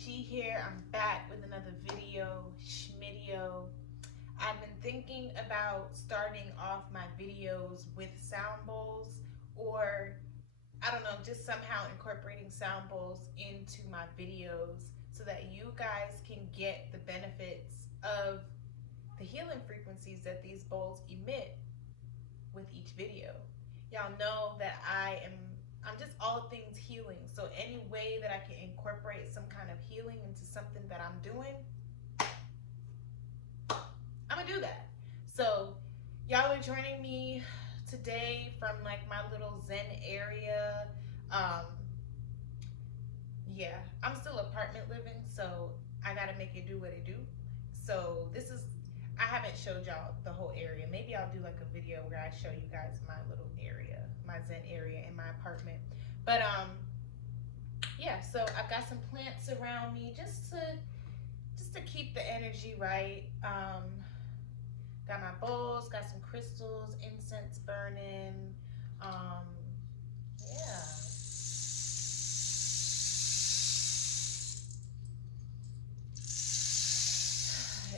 Chi here. I'm back with another video, schmidio. I've been thinking about starting off my videos with sound bowls, or I don't know, just somehow incorporating sound bowls into my videos so that you guys can get the benefits of the healing frequencies that these bowls emit with each video. Y'all know that I'm just all things healing. So any way that I can incorporate some kind of healing into something that I'm doing, I'm gonna do that. So y'all are joining me today from like my little Zen area. Um, yeah, I'm still apartment living, so I gotta make it do what it do. So I haven't showed y'all the whole area. Maybe I'll do like a video where I show you guys my little area, my Zen area in my apartment. But yeah, so I've got some plants around me just to keep the energy right. Got my bowls, got some crystals, incense burning. Yeah.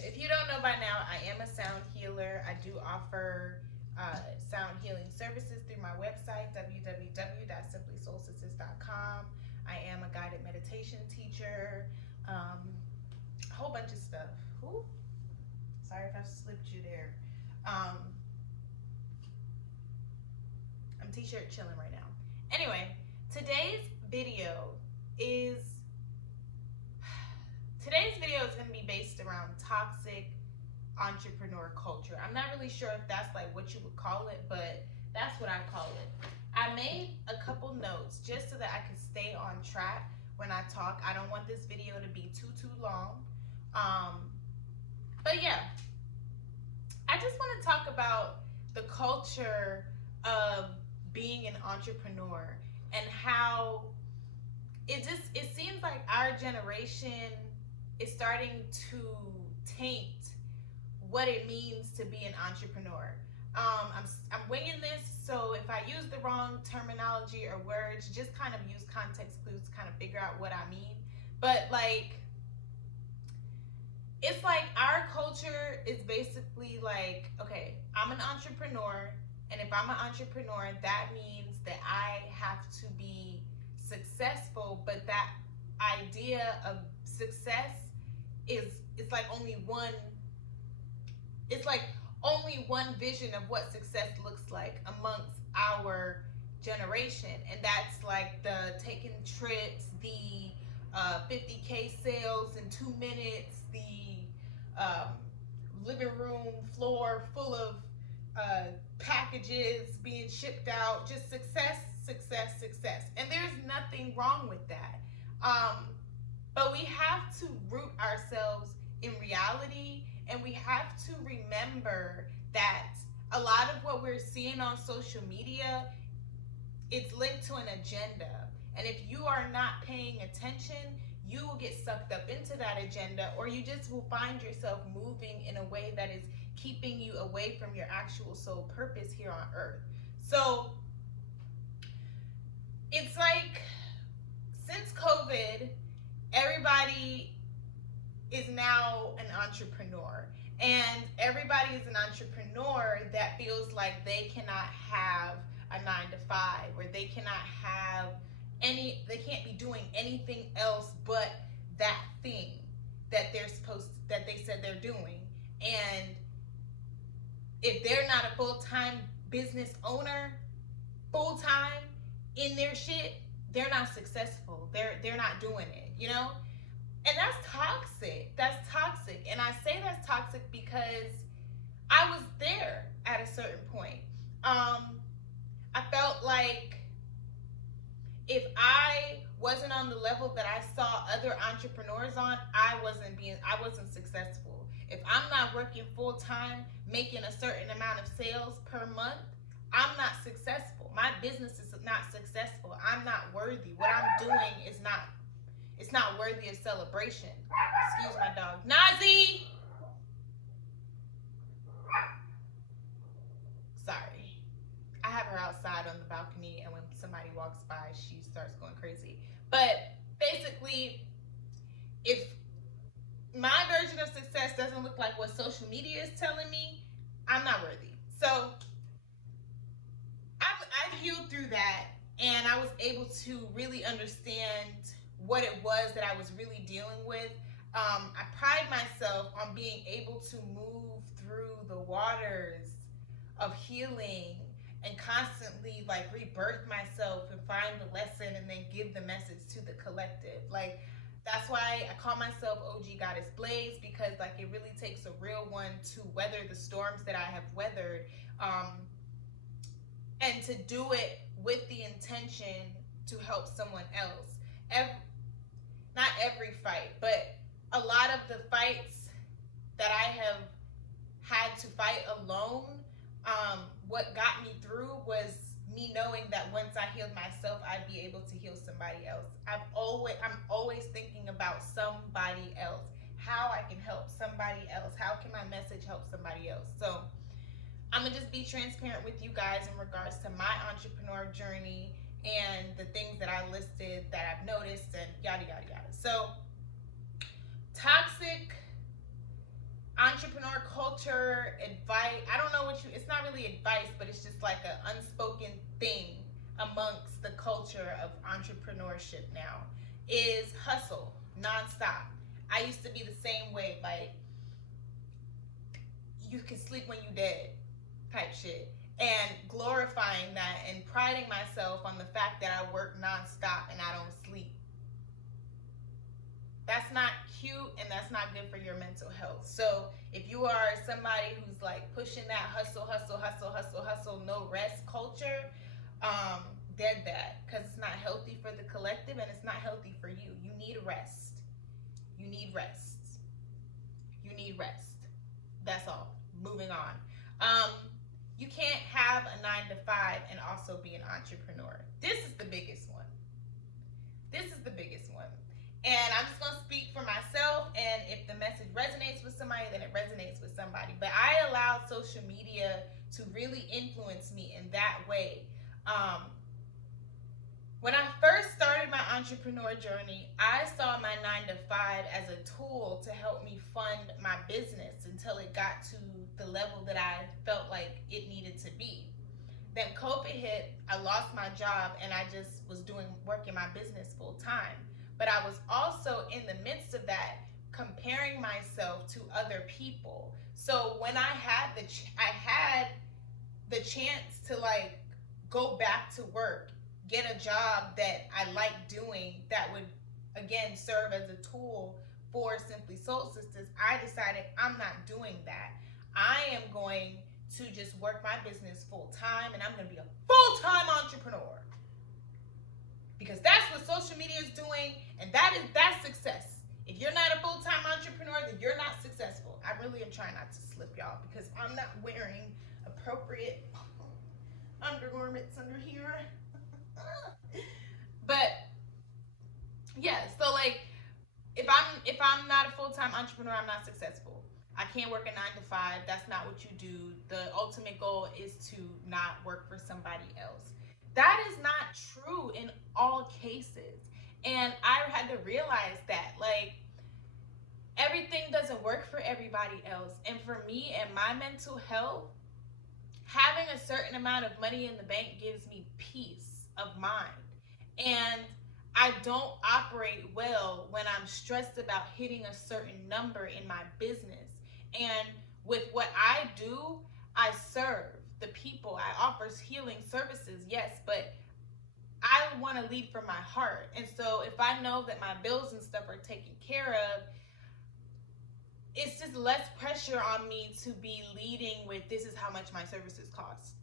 If you don't know by now, I am a sound healer. I do offer sound healing services through my website, www.simplysoulsisters.com. I am a guided meditation teacher, a whole bunch of stuff. Ooh, sorry if I slipped you there. I'm t-shirt chilling right now. Anyway, today's video is going to be based around toxic entrepreneur culture. I'm not really sure if that's like what you would call it, but that's what I call it. I made a couple notes just so that I could stay on track when I talk. I don't want this video to be too long. But yeah, I just want to talk about the culture of being an entrepreneur and how it seems like our generation is starting to taint what it means to be an entrepreneur. I'm winging this, so if I use the wrong terminology or words, just kind of use context clues to kind of figure out what I mean. But like, it's like our culture is basically like, okay, I'm an entrepreneur, and if I'm an entrepreneur, that means that I have to be successful, but that idea of success it's like only one vision of what success looks like amongst our generation, and that's like the taking trips, the 50K sales in 2 minutes, the living room floor full of packages being shipped out, just success. And there's nothing wrong with that. But we have to root ourselves in reality, and we have to remember that a lot of what we're seeing on social media, it's linked to an agenda. And if you are not paying attention, you will get sucked up into that agenda, or you just will find yourself moving in a way that is keeping you away from your actual soul purpose here on earth. So it's like, since COVID, everybody is now an entrepreneur, and everybody is an entrepreneur that feels like they cannot have a 9-to-5, or they can't be doing anything else but that thing that they said they're doing. And if they're not a full-time business owner, full-time in their shit, they're not successful. They're not doing it, you know? And that's toxic. And I say that's toxic because I was there at a certain point. I felt like if I wasn't on the level that I saw other entrepreneurs on, I wasn't successful. If I'm not working full time, making a certain amount of sales per month, I'm not successful. My business is not successful. I'm not worthy. What I'm doing is not worthy of celebration. Excuse my dog. Nazi! Sorry. I have her outside on the balcony, and when somebody walks by, she starts going crazy. But basically, media is telling me I'm not worthy. So I've healed through that, and I was able to really understand what it was that I was really dealing with. I pride myself on being able to move through the waters of healing and constantly like rebirth myself and find the lesson and then give the message to the collective. Like, that's why I call myself OG Goddess Blaze, because like it really takes a real one to weather the storms that I have weathered, and to do it with the intention to help someone else. Not every fight, but a lot of the fights that I have had to fight alone, what got me through was me knowing that once I healed myself, I'd be able to heal somebody else. I'm always thinking about somebody else, how I can help somebody else, how can my message help somebody else. So I'm gonna just be transparent with you guys in regards to my entrepreneur journey and the things that I listed that I've noticed and yada yada yada. So toxic entrepreneur culture advice, I don't know what it's not really advice, but it's just like an unspoken thing amongst the culture of entrepreneurship now, is hustle nonstop. I used to be the same way, like you can sleep when you dead type shit, and glorifying that and priding myself on the fact that I work nonstop and I don't sleep. That's not cute, and that's not good for your mental health. So if you are somebody who's like pushing that hustle, no rest culture, dead that, because it's not healthy for the collective and it's not healthy for you. You need rest. You need rest. You need rest. That's all. Moving on. You can't have a 9-to-5 and also be an entrepreneur. This is the biggest one. This is the biggest one. And I'm just going to speak for myself, and if the message resonates with somebody, then it resonates with somebody. But I allowed social media to really influence me in that way. When I first started my entrepreneur journey, I saw my 9-to-5 as a tool to help me fund my business until it got to the level that I felt like it needed to be. Then COVID hit, I lost my job, and I just was working my business full time. But I was also in the midst of that comparing myself to other people. So when I had the chance to like go back to work, get a job that I like doing that would again serve as a tool for Simply Soul Sisters, I decided I'm not doing that. I am going to just work my business full time, and I'm going to be a full-time entrepreneur. Because that's what social media is doing, and that's success. If you're not a full-time entrepreneur, then you're not successful. I really am trying not to slip, y'all, because I'm not wearing appropriate undergarments under here. But yeah, so like if I'm not a full-time entrepreneur, I'm not successful. I can't work a 9-to-5. That's not what you do. The ultimate goal is to not work for somebody else. That is not true in all cases. And I had to realize that, like, everything doesn't work for everybody else. And for me and my mental health, having a certain amount of money in the bank gives me peace of mind. And I don't operate well when I'm stressed about hitting a certain number in my business. And with what I do, I serve the people. I offer healing services, yes, but I want to lead from my heart. And so if I know that my bills and stuff are taken care of, it's just less pressure on me to be leading with this is how much my services cost.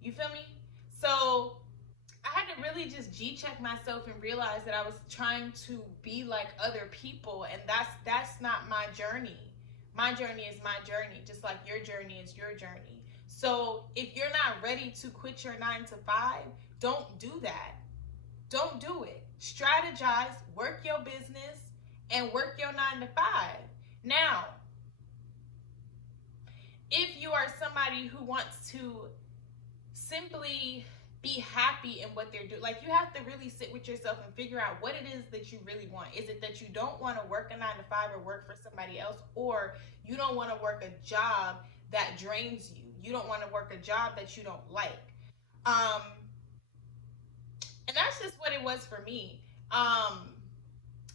You feel me? So I had to really just G-check myself and realize that I was trying to be like other people, and that's not my journey. My journey is my journey, just like your journey is your journey. So if you're not ready to quit your 9-to-5, don't do that. Don't do it. Strategize, work your business, and work your 9-to-5. Now, if you are somebody who wants to simply be happy in what they're doing. Like, you have to really sit with yourself and figure out what it is that you really want. Is it that you don't want to work a 9 to 5 or work for somebody else, or you don't want to work a job that drains you? You don't want to work a job that you don't like. Um, and that's just what it was for me.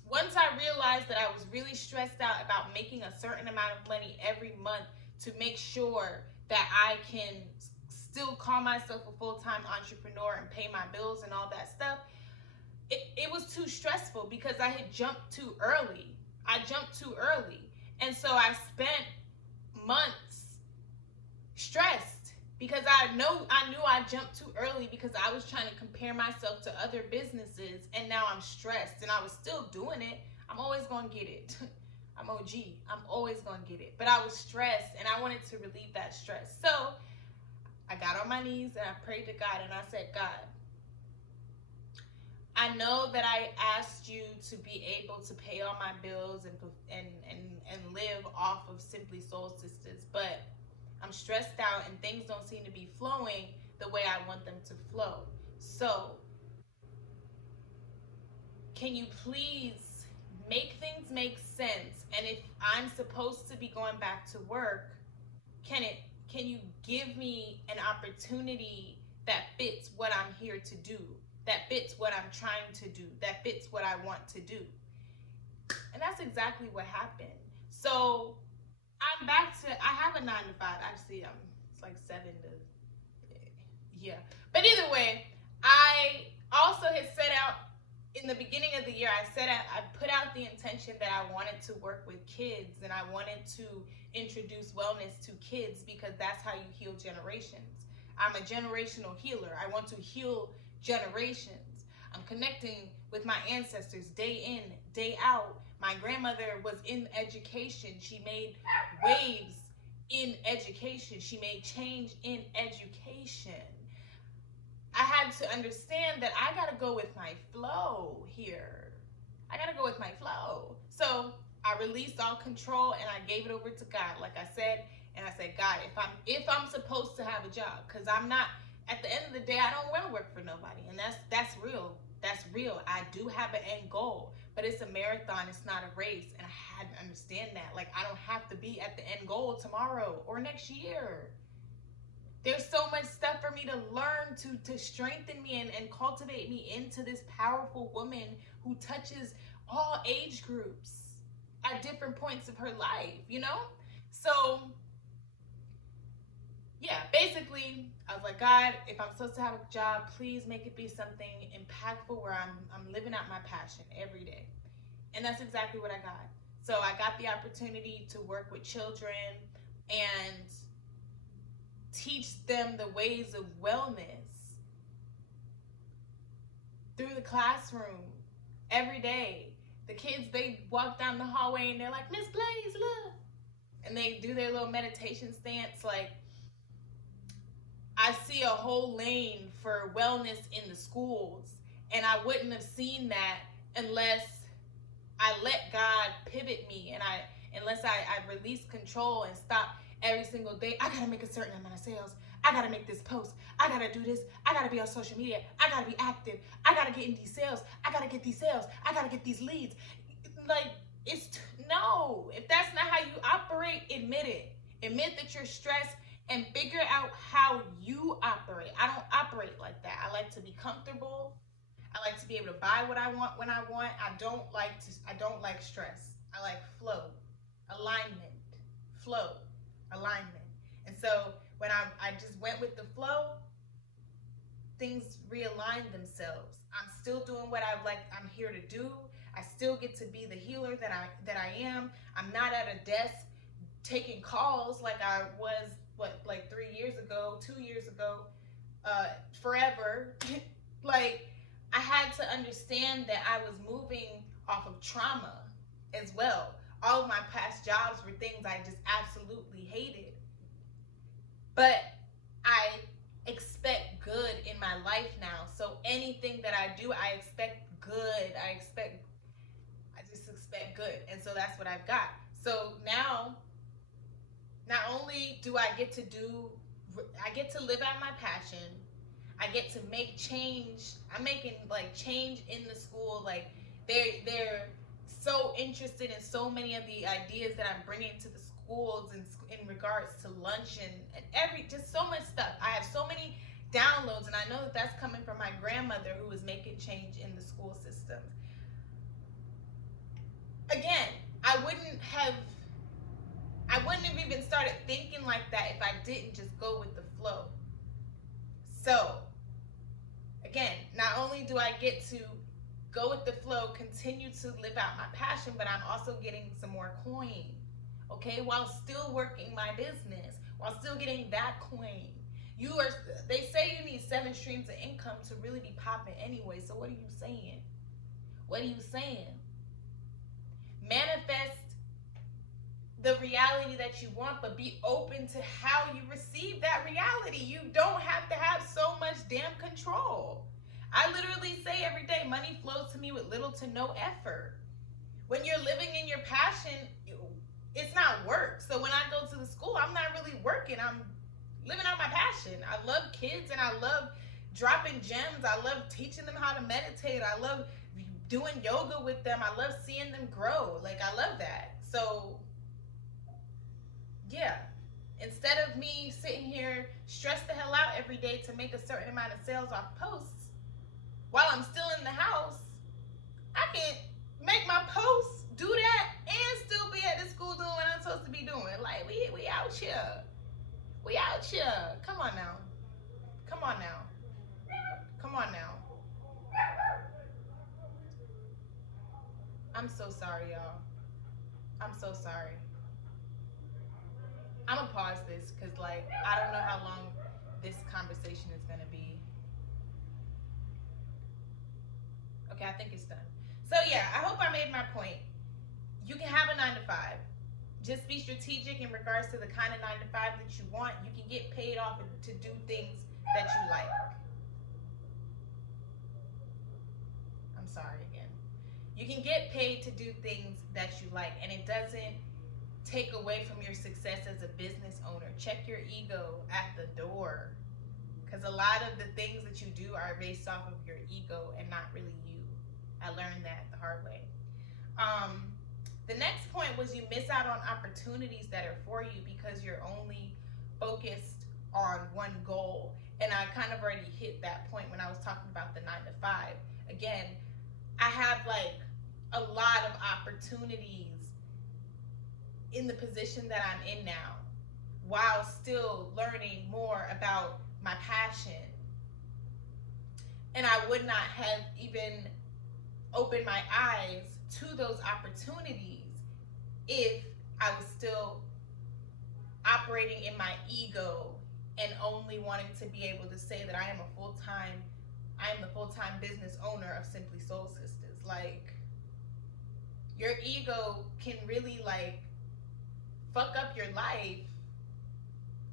Once I realized that I was really stressed out about making a certain amount of money every month to make sure that I can still call myself a full-time entrepreneur and pay my bills and all that stuff, it was too stressful because I had jumped too early. I jumped too early. And so I spent months stressed because I knew I jumped too early because I was trying to compare myself to other businesses, and now I'm stressed, and I was still doing it. I'm always going to get it. I'm OG. I'm always going to get it. But I was stressed, and I wanted to relieve that stress. So I got on my knees and I prayed to God, and I said, God, I know that I asked you to be able to pay all my bills and live off of Simply Soul Sisters, but I'm stressed out and things don't seem to be flowing the way I want them to flow. So can you please make things make sense? And if I'm supposed to be going back to work, can you give me an opportunity that fits what I'm here to do, that fits what I'm trying to do, that fits what I want to do? And that's exactly what happened. So I'm back to, I have a 9 to 5. Actually, it's like 7 to, yeah. But either way, I also had set out, in the beginning of the year, I put out the intention that I wanted to work with kids, and I wanted to introduce wellness to kids because that's how you heal generations. I'm a generational healer. I want to heal generations. I'm connecting with my ancestors day in, day out. My grandmother was in education. She made waves in education. She made change in education. I had to understand that I got to go with my flow here. I got to go with my flow. So I released all control and I gave it over to God, like I said. And I said, God, if I'm supposed to have a job, because I'm not, at the end of the day, I don't want to work for nobody. And that's real. That's real. I do have an end goal, but it's a marathon. It's not a race. And I had to understand that. Like, I don't have to be at the end goal tomorrow or next year. There's so much stuff for me to learn to strengthen me and cultivate me into this powerful woman who touches all age groups at different points of her life, you know? So, yeah, basically, I was like, God, if I'm supposed to have a job, please make it be something impactful where I'm living out my passion every day. And that's exactly what I got. So I got the opportunity to work with children and teach them the ways of wellness through the classroom every day. The kids, they walk down the hallway and they're like, Miss Blaze, look. And they do their little meditation stance. Like, I see a whole lane for wellness in the schools. And I wouldn't have seen that unless I let God pivot me and unless I release control and stop every single day. I gotta make a certain amount of sales. I gotta make this post. I gotta do this. I gotta be on social media. I gotta be active. I gotta get in these sales. I gotta get these sales. I gotta get these leads. Like, no. If that's not how you operate, admit it. Admit that you're stressed and figure out how you operate. I don't operate like that. I like to be comfortable. I like to be able to buy what I want when I want. I don't like stress. I like flow, alignment, flow, alignment. And so when I just went with the flow, things realigned themselves. I'm still doing what I'm here to do. I still get to be the healer that I am. I'm not at a desk taking calls like I was, like 3 years ago, 2 years ago, forever. Like, I had to understand that I was moving off of trauma as well. All of my past jobs were things I just absolutely hated. But I expect good in my life now. So anything that I do, I expect good. I just expect good. And so that's what I've got. So now, not only do I get to live out my passion, I get to make change. I'm making like change in the school. Like they're so interested in so many of the ideas that I'm bringing to the schools in regards to lunch and every just so much stuff. I have so many downloads, and I know that that's coming from my grandmother who is making change in the school system. Again, I wouldn't have even started thinking like that if I didn't just go with the flow. So, again, not only do I get to go with the flow, continue to live out my passion, but I'm also getting some more coin, okay, while still working my business, while still getting that coin. They say you need 7 streams of income to really be popping anyway, so what are you saying? What are you saying? Manifest the reality that you want, but be open to how you receive that reality. You don't have to have so much damn control. I literally say every day, money flows to me with little to no effort. When you're living in your passion, it's not work. So when I go to the school, I'm not really working. I'm living out my passion. I love kids and I love dropping gems. I love teaching them how to meditate. I love doing yoga with them. I love seeing them grow. Like, I love that. So yeah, instead of me sitting here stressed the hell out every day to make a certain amount of sales off posts while I'm still in the house, I can make my posts, do that, and still be at the school doing what I'm supposed to be doing. Like, we out here. We out here. Come on now. Come on now. Come on now. I'm so sorry, y'all. I'm so sorry. I'm gonna pause this because, like, I don't know how long this conversation is gonna be. Okay, I think it's done. So yeah, I hope I made my point. You can have a 9 to 5. Just be strategic in regards to the kind of 9 to 5 that you want. You can get paid off to do things that you like. I'm sorry again. You can get paid to do things that you like, and it doesn't take away from your success as a business owner. Check your ego at the door, because a lot of the things that you do are based off of your ego and not really you. I learned that the hard way. The next point was you miss out on opportunities that are for you because you're only focused on one goal. And I kind of already hit that point when I was talking about the 9 to 5. Again, I have like a lot of opportunities in the position that I'm in now, while still learning more about my passion. And I would not have even opened my eyes to those opportunities if I was still operating in my ego and only wanting to be able to say that I am the full-time business owner of Simply Soul Sisters. Like, your ego can really like fuck up your life,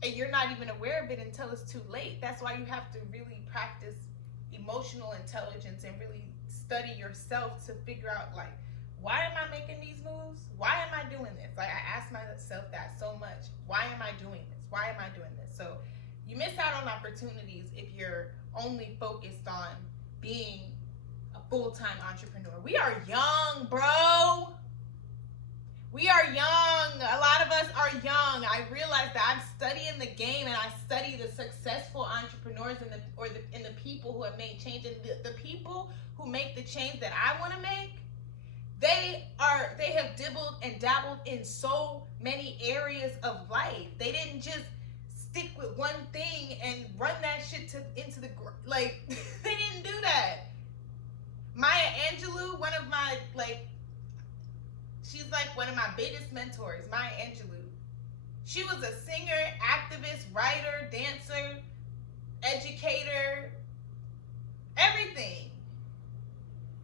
and you're not even aware of it until it's too late. That's why you have to really practice emotional intelligence and really study yourself to figure out, like, why am I making these moves? Why am I doing this? Like, I ask myself that so much. Why am I doing this? Why am I doing this? So you miss out on opportunities if you're only focused on being a full-time entrepreneur. We are young, bro. We are young. A lot of us are young. I realize that. I'm studying the game, and I study the successful entrepreneurs and the people who have made change. And the people who make the change that I want to make, they have dibbled and dabbled in so many areas of life. They didn't just stick with one thing and run that shit into the like. They didn't do that. Maya Angelou, one of my she's like one of my biggest mentors. Maya Angelou. She was a singer, activist, writer, dancer, educator, everything.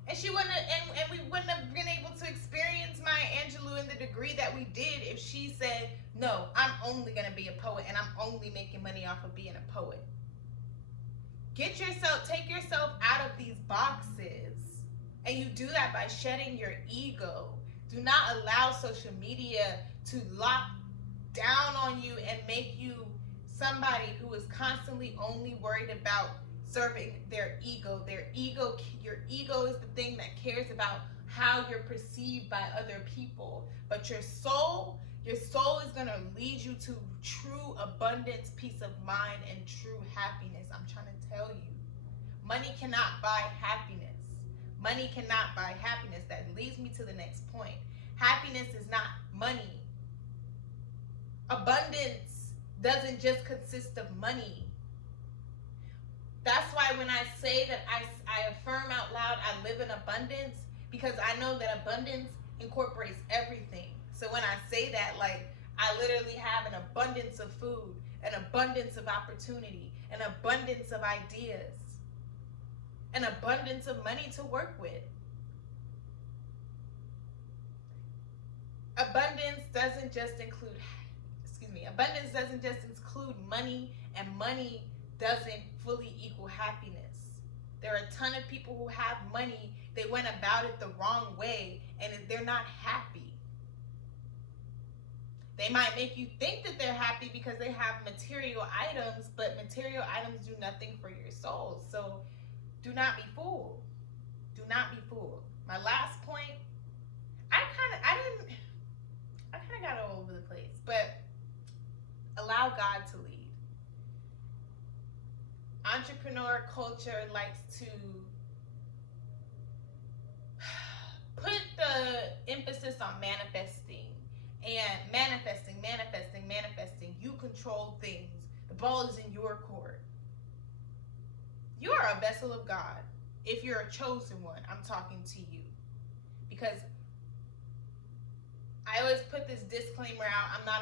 And she wouldn't have, and we wouldn't have been able to experience Maya Angelou in the degree that we did if she said, no, I'm only going to be a poet and I'm only making money off of being a poet. Take yourself out of these boxes. And you do that by shedding your ego. Do not allow social media to lock down on you and make you somebody who is constantly only worried about serving their ego. Your ego is the thing that cares about how you're perceived by other people. But your soul is going to lead you to true abundance, peace of mind, and true happiness. I'm trying to tell you. Money cannot buy happiness. Money cannot buy happiness. That leads me to the next point. Happiness is not money. Abundance doesn't just consist of money. That's why when I say that I affirm out loud, I live in abundance, because I know that abundance incorporates everything. So when I say that, like, I literally have an abundance of food, an abundance of opportunity, an abundance of ideas, an abundance of money to work with. Abundance doesn't just include money, and money doesn't fully equal happiness. There are a ton of people who have money, they went about it the wrong way, and they're not happy. They might make you think that they're happy because they have material items, but material items do nothing for your soul. So do not be fooled. Do not be fooled. My last point, I kind of got all over the place, but allow God to lead. Entrepreneur culture likes to put the emphasis on manifesting and manifesting. You control things. The ball is in your court. You are a vessel of God. If you're a chosen one, I'm talking to you. Because I always put this disclaimer out. I'm not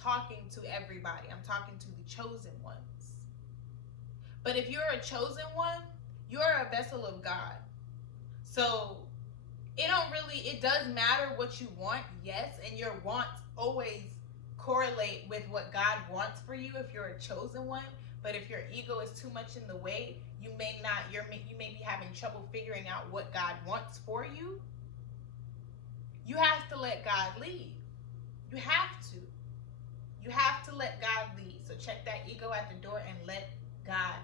talking to everybody. I'm talking to the chosen ones. But if you're a chosen one, you're a vessel of God. So it does matter what you want, yes, and your wants always correlate with what God wants for you if you're a chosen one. But if your ego is too much in the way, you may be having trouble figuring out what God wants for you. You have to let God lead. You have to. You have to let God lead. So check that ego at the door and let God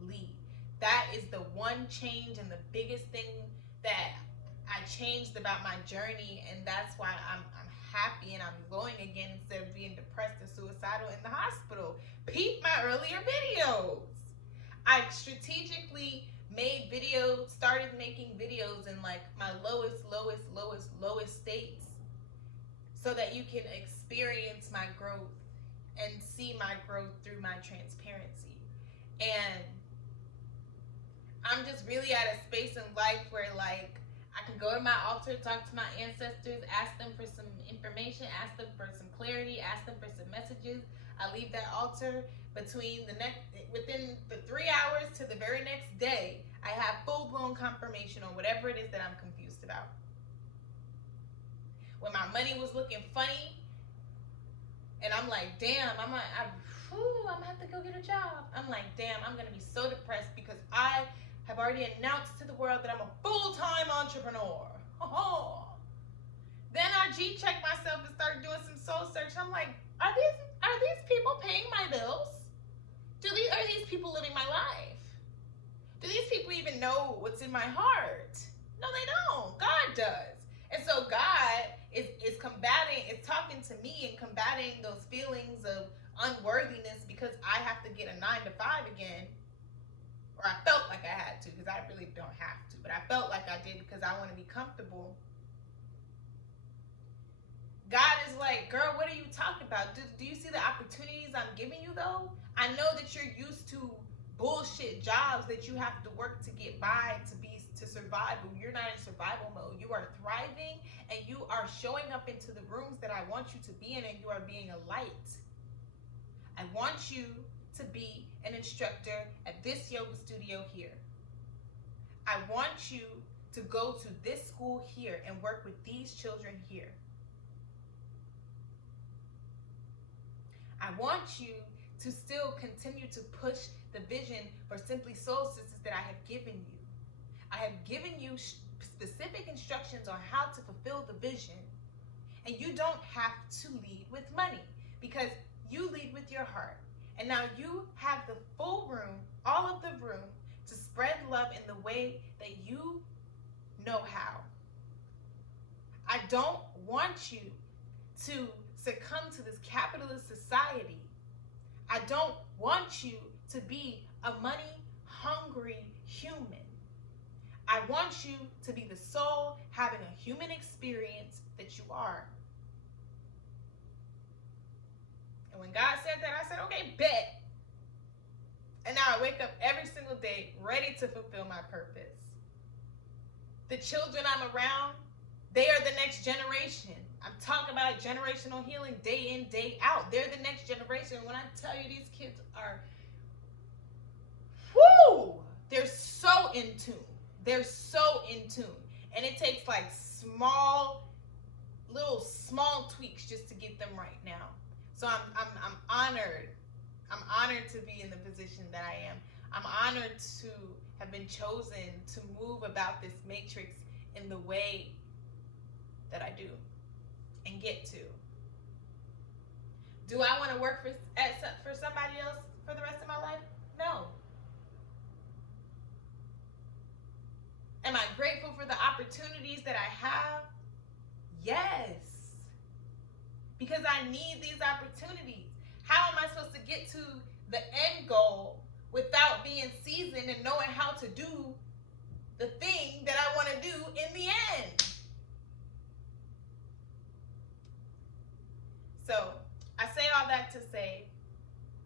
lead. That is the one change and the biggest thing that I changed about my journey, and that's why I'm happy and I'm glowing again instead of being depressed and suicidal in the hospital. Peep my earlier videos. I strategically started making videos in like my lowest states so that you can experience my growth and see my growth through my transparency. And I'm just really at a space in life where, like, I can go to my altar, talk to my ancestors, ask them for some information, ask them for some clarity, ask them for some messages. I leave that altar within the 3 hours to the very next day, I have full-blown confirmation on whatever it is that I'm confused about. When my money was looking funny, and I'm like, damn, I'm gonna have to go get a job. I'm like, damn, I'm gonna be so depressed because I have already announced to the world that I'm a full-time entrepreneur. Then I G-checked myself and started doing some soul search. I'm like, are these people paying my bills? Are these people living my life? Do these people even know what's in my heart? No, they don't. God does. And so God is talking to me and combating those feelings of unworthiness because I have to get a 9-to-5 again. Or I felt like I had to, because I really don't have to. But I felt like I did because I want to be comfortable. God is like, girl, what are you talking about? Do you see the opportunities I'm giving you, though? I know that you're used to bullshit jobs that you have to work to get by, to survive, but you're not in survival mode. You are thriving, and you are showing up into the rooms that I want you to be in, and you are being a light. I want you to be an instructor at this yoga studio here. I want you to go to this school here and work with these children here. I want you to still continue to push the vision for Simply Soul Sisters that I have given you. I have given you specific instructions on how to fulfill the vision. And you don't have to lead with money because you lead with your heart. And now you have the full room all of the room to spread love in the way that you know how. I don't want you to succumb to this capitalist society. I don't want you to be a money-hungry human. I want you to be the soul having a human experience that you are. And when God said that, I said, okay, bet. And now I wake up every single day ready to fulfill my purpose. The children I'm around, they are the next generation. I'm talking about generational healing day in, day out. They're the next generation. When I tell you these kids are, whoo, they're so in tune. They're so in tune. And it takes like little small tweaks just to get them right now. So I'm honored. I'm honored to be in the position that I am. I'm honored to have been chosen to move about this matrix in the way that I do and get to. Do I want to work for somebody else for the rest of my life? No. Am I grateful for the opportunities that I have? Yes. Because I need these opportunities. How am I supposed to get to the end goal without being seasoned and knowing how to do the thing that I want to do in the end? So I say all that to say,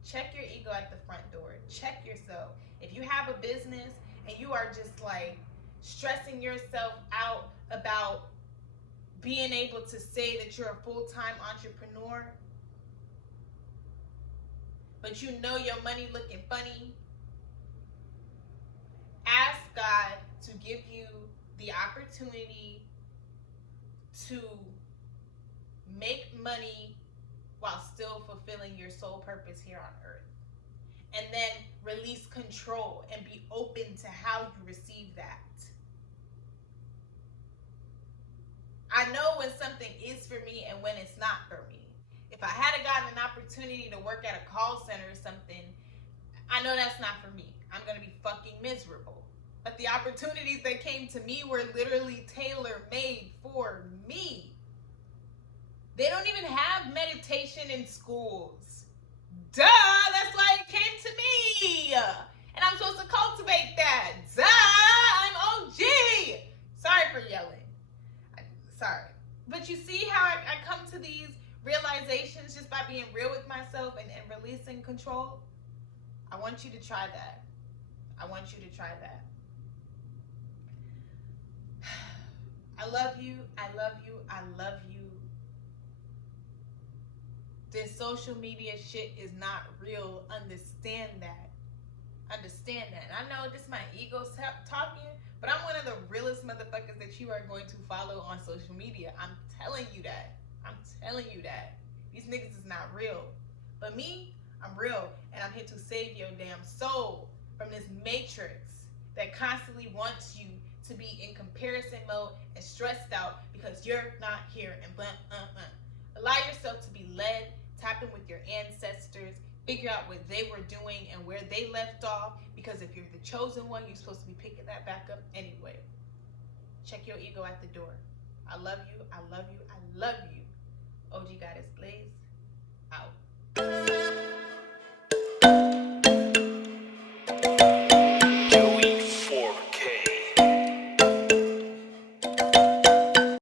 check your ego at the front door. Check yourself. If you have a business and you are just like stressing yourself out about being able to say that you're a full-time entrepreneur, but you know your money looking funny, ask God to give you the opportunity to make money while still fulfilling your soul purpose here on earth. And then release control and be open to how you receive that. I know when something is for me and when it's not for me. If I had gotten an opportunity to work at a call center or something, I know that's not for me. I'm going to be fucking miserable. But the opportunities that came to me were literally tailor-made for me. They don't even have meditation in schools. Duh, that's why it came to me. And I'm supposed to cultivate that. Duh, I'm OG. Sorry for yelling. Sorry. But you see how I come to these realizations just by being real with myself and releasing control? I want you to try that. I want you to try that. I love you. I love you. I love you. This social media shit is not real. Understand that. Understand that. I know this is my ego talking, but I'm one of the realest motherfuckers that you are going to follow on social media. I'm telling you that. I'm telling you that. These niggas is not real. But me, I'm real, and I'm here to save your damn soul from this matrix that constantly wants you to be in comparison mode and stressed out because you're not here and blah. Allow yourself to be led. Tap in with your ancestors. Figure out what they were doing and where they left off, because if you're the chosen one, you're supposed to be picking that back up anyway. Check your ego at the door. I love you. I love you. I love you. OG Goddess Blaze out.